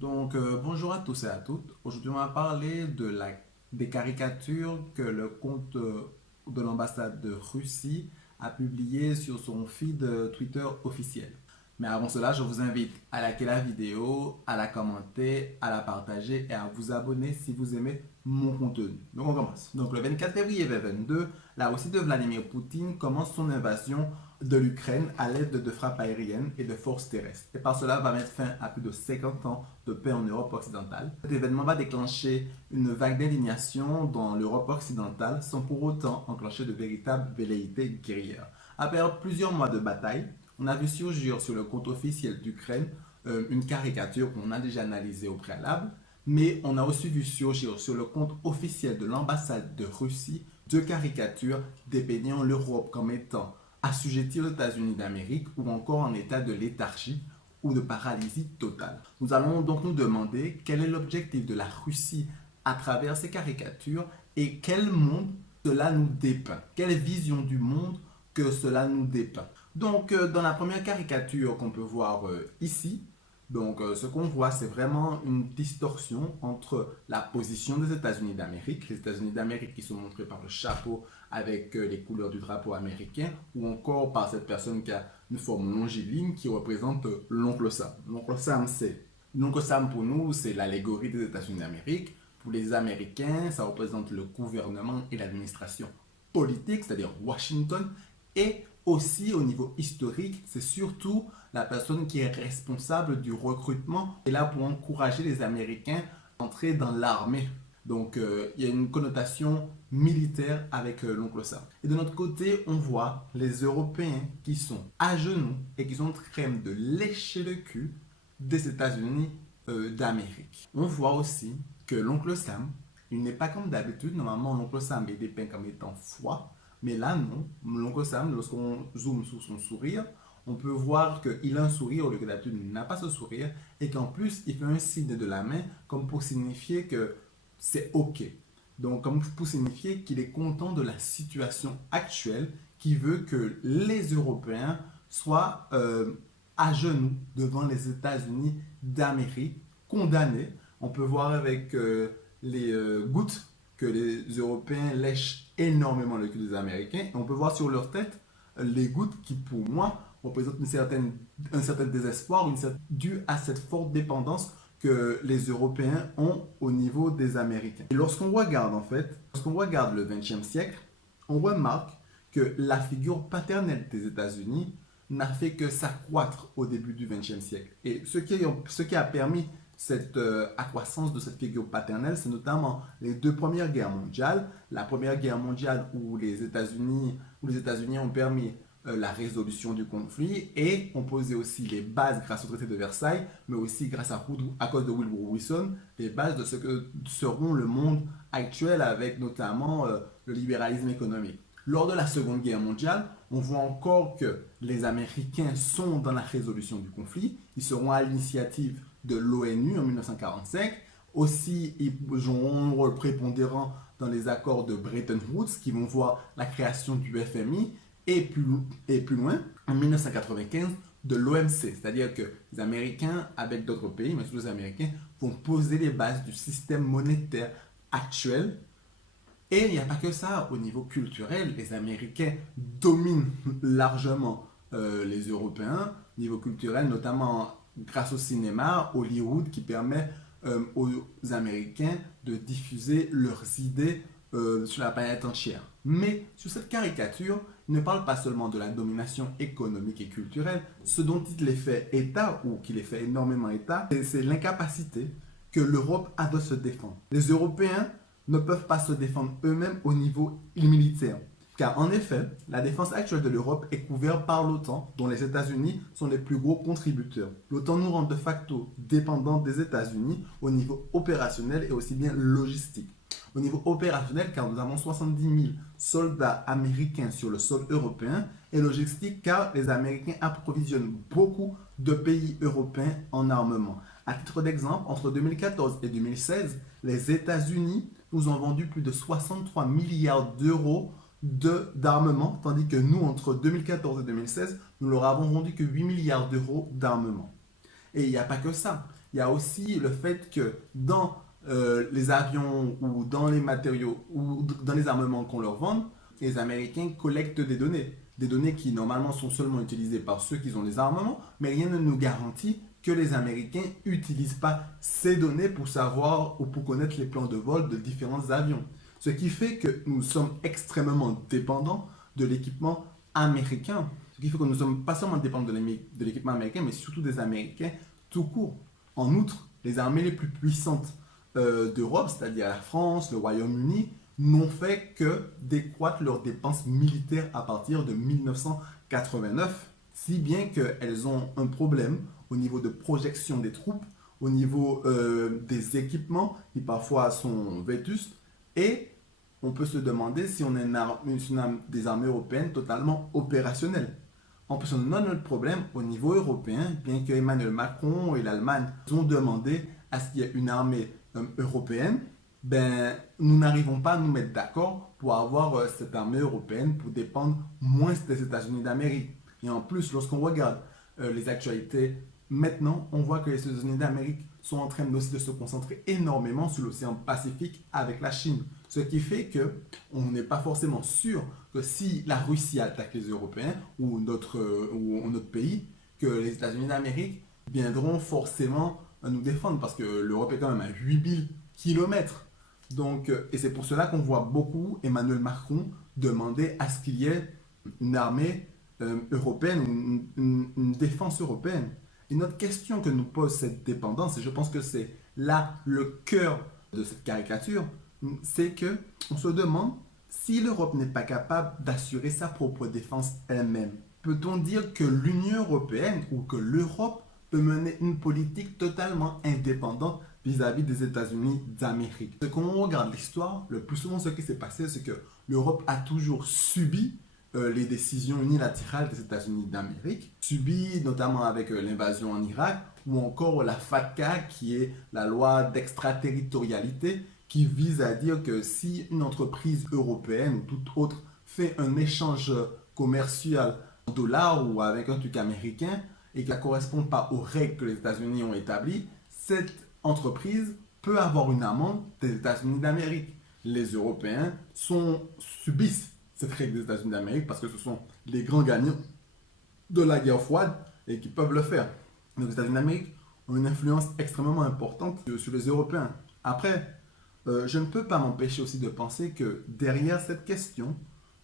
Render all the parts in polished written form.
Bonjour à tous et à toutes. Aujourd'hui, on va parler des caricatures que le compte de l'ambassade de Russie a publiées sur son feed Twitter officiel. Mais avant cela, je vous invite à liker la vidéo, à la commenter, à la partager et à vous abonner si vous aimez mon contenu. Donc on commence. Donc le 24 février 2022, la Russie de Vladimir Poutine commence son invasion de l'Ukraine à l'aide de frappes aériennes et de forces terrestres. Et par cela va mettre fin à plus de 50 ans de paix en Europe occidentale. Cet événement va déclencher une vague d'indignation dans l'Europe occidentale sans pour autant enclencher de véritables velléités guerrières. Après plusieurs mois de bataille, on a vu surgir sur le compte officiel d'Ukraine une caricature qu'on a déjà analysée au préalable, mais on a aussi vu surgir sur le compte officiel de l'ambassade de Russie deux caricatures dépeignant l'Europe comme étant assujettie aux États-Unis d'Amérique ou encore en état de léthargie ou de paralysie totale. Nous allons donc nous demander quel est l'objectif de la Russie à travers ces caricatures et quel monde cela nous dépeint, quelle vision du monde que cela nous dépeint. Dans la première caricature qu'on peut voir ici, ce qu'on voit, c'est vraiment une distorsion entre la position des États-Unis d'Amérique, les États-Unis d'Amérique qui sont montrés par le chapeau avec les couleurs du drapeau américain, ou encore par cette personne qui a une forme longiligne qui représente l'oncle Sam. L'oncle Sam pour nous, c'est l'allégorie des États-Unis d'Amérique. Pour les Américains, ça représente le gouvernement et l'administration politique, c'est-à-dire Washington, et aussi au niveau historique, c'est surtout la personne qui est responsable du recrutement et là pour encourager les Américains à entrer dans l'armée. Il y a une connotation militaire avec l'oncle Sam. Et de notre côté, on voit les Européens qui sont à genoux et qui sont en train de lécher le cul des États-Unis d'Amérique. On voit aussi que l'oncle Sam, il n'est pas comme d'habitude. Normalement, l'oncle Sam est dépeint comme étant froid. Mais là, non. L'oncle Sam, lorsqu'on zoome sur son sourire, on peut voir qu'il a un sourire au lieu que d'habitude il n'a pas ce sourire et qu'en plus, il fait un signe de la main comme pour signifier que c'est OK. Donc, comme pour signifier qu'il est content de la situation actuelle qui veut que les Européens soient à genoux devant les États-Unis d'Amérique, condamnés. On peut voir avec les gouttes que les Européens lèchent énormément le cul des Américains. Et on peut voir sur leur tête les gouttes qui, pour moi, représentent un certain désespoir dû à cette forte dépendance que les Européens ont au niveau des Américains. Et lorsqu'on regarde le XXe siècle, on remarque que la figure paternelle des États-Unis n'a fait que s'accroître au début du XXe siècle. Et ce qui a permis cette accroissance de cette figure paternelle, c'est notamment les deux premières guerres mondiales. La première guerre mondiale où les États-Unis ont permis la résolution du conflit et ont posé aussi les bases grâce au traité de Versailles, mais aussi à cause de Woodrow Wilson, les bases de ce que seront le monde actuel avec notamment le libéralisme économique. Lors de la Seconde Guerre mondiale, on voit encore que les Américains sont dans la résolution du conflit. Ils seront à l'initiative de l'ONU en 1945. Aussi, ils joueront un rôle prépondérant dans les accords de Bretton Woods qui vont voir la création du FMI et plus loin, en 1995, de l'OMC. C'est-à-dire que les Américains, avec d'autres pays, mais surtout les Américains, vont poser les bases du système monétaire actuel. Et il n'y a pas que ça, au niveau culturel, les Américains dominent largement les Européens, au niveau culturel, notamment grâce au cinéma, Hollywood, qui permet aux Américains de diffuser leurs idées sur la planète entière. Mais sur cette caricature, il ne parle pas seulement de la domination économique et culturelle, ce dont il est fait état, ou qu'il est fait énormément état, c'est l'incapacité que l'Europe a de se défendre. Les Européens ne peuvent pas se défendre eux-mêmes au niveau militaire. Car en effet, la défense actuelle de l'Europe est couverte par l'OTAN, dont les États-Unis sont les plus gros contributeurs. L'OTAN nous rend de facto dépendants des États-Unis au niveau opérationnel et aussi bien logistique. Au niveau opérationnel, car nous avons 70 000 soldats américains sur le sol européen, et logistique, car les Américains approvisionnent beaucoup de pays européens en armement. À titre d'exemple, entre 2014 et 2016, les États-Unis nous ont vendu plus de 63 milliards d'euros d'armement, tandis que nous, entre 2014 et 2016, nous leur avons vendu que 8 milliards d'euros d'armement. Et il n'y a pas que ça. il y a aussi le fait que dans les avions ou dans les matériaux ou dans les armements qu'on leur vend, les Américains collectent des données qui normalement sont seulement utilisées par ceux qui ont les armements, mais rien ne nous garantit que les Américains n'utilisent pas ces données pour savoir ou pour connaître les plans de vol de différents avions. Ce qui fait que nous sommes extrêmement dépendants de l'équipement américain. Ce qui fait que nous ne sommes pas seulement dépendants de l'équipement américain, mais surtout des Américains tout court. En outre, les armées les plus puissantes d'Europe, c'est-à-dire la France, le Royaume-Uni, n'ont fait que décroître leurs dépenses militaires à partir de 1989, si bien qu'elles ont un problème au niveau de projection des troupes, au niveau des équipements qui parfois sont vétustes, et on peut se demander si on a des armées européennes totalement opérationnelles. En plus, on a notre problème au niveau européen, bien que Emmanuel Macron et l'Allemagne ont demandé à ce qu'il y ait une armée européenne, ben, nous n'arrivons pas à nous mettre d'accord pour avoir cette armée européenne pour dépendre moins des États-Unis d'Amérique. Et en plus, lorsqu'on regarde les actualités, maintenant, on voit que les États-Unis d'Amérique sont en train aussi de se concentrer énormément sur l'océan Pacifique avec la Chine. Ce qui fait qu'on n'est pas forcément sûr que si la Russie attaque les Européens ou notre pays, que les États-Unis d'Amérique viendront forcément nous défendre parce que l'Europe est quand même à 8000 km. Donc, et c'est pour cela qu'on voit beaucoup Emmanuel Macron demander à ce qu'il y ait une armée européenne, une défense européenne. Et notre question que nous pose cette dépendance, et je pense que c'est là le cœur de cette caricature, c'est que on se demande si l'Europe n'est pas capable d'assurer sa propre défense elle-même. Peut-on dire que l'Union européenne ou que l'Europe peut mener une politique totalement indépendante vis-à-vis des États-Unis d'Amérique? Quand on regarde l'histoire, le plus souvent ce qui s'est passé, c'est que l'Europe a toujours subi les décisions unilatérales des États-Unis d'Amérique, subies notamment avec l'invasion en Irak, ou encore la FATCA, qui est la loi d'extraterritorialité, qui vise à dire que si une entreprise européenne ou toute autre fait un échange commercial en dollars ou avec un truc américain et que ça ne correspond pas aux règles que les États-Unis ont établies, cette entreprise peut avoir une amende des États-Unis d'Amérique. Les Européens subissent cette règle des États-Unis d'Amérique parce que ce sont les grands gagnants de la guerre froide et qui peuvent le faire. Donc les États-Unis d'Amérique ont une influence extrêmement importante sur les Européens. Après, je ne peux pas m'empêcher aussi de penser que derrière cette question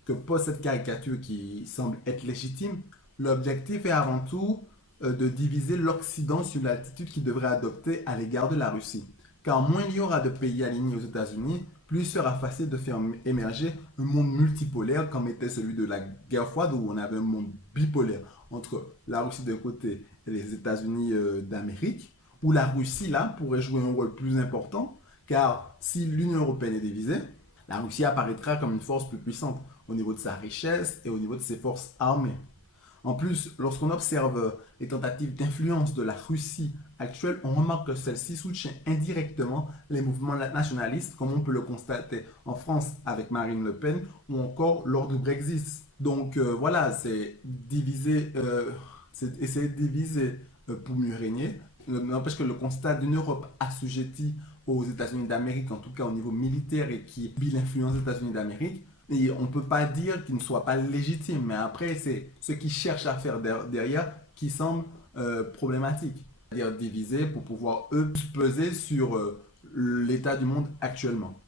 que pose cette caricature qui semble être légitime, l'objectif est avant tout de diviser l'Occident sur l'attitude qu'il devrait adopter à l'égard de la Russie. Car moins il y aura de pays alignés aux États-Unis, plus il sera facile de faire émerger un monde multipolaire comme était celui de la guerre froide où on avait un monde bipolaire entre la Russie d'un côté et les États-Unis d'Amérique, où la Russie là pourrait jouer un rôle plus important, car si l'Union européenne est divisée, la Russie apparaîtra comme une force plus puissante au niveau de sa richesse et au niveau de ses forces armées. En plus, lorsqu'on observe les tentatives d'influence de la Russie actuelle, on remarque que celle-ci soutient indirectement les mouvements nationalistes, comme on peut le constater en France avec Marine Le Pen ou encore lors du Brexit. Donc voilà, c'est essayer de diviser pour mieux régner. N'empêche que le constat d'une Europe assujettie aux États-Unis d'Amérique, en tout cas au niveau militaire, et qui vit l'influence des États-Unis d'Amérique, et on ne peut pas dire qu'il ne soit pas légitime, mais après, c'est ce qu'ils cherchent à faire derrière qui semble problématique. C'est-à-dire diviser pour pouvoir, eux, peser sur l'état du monde actuellement.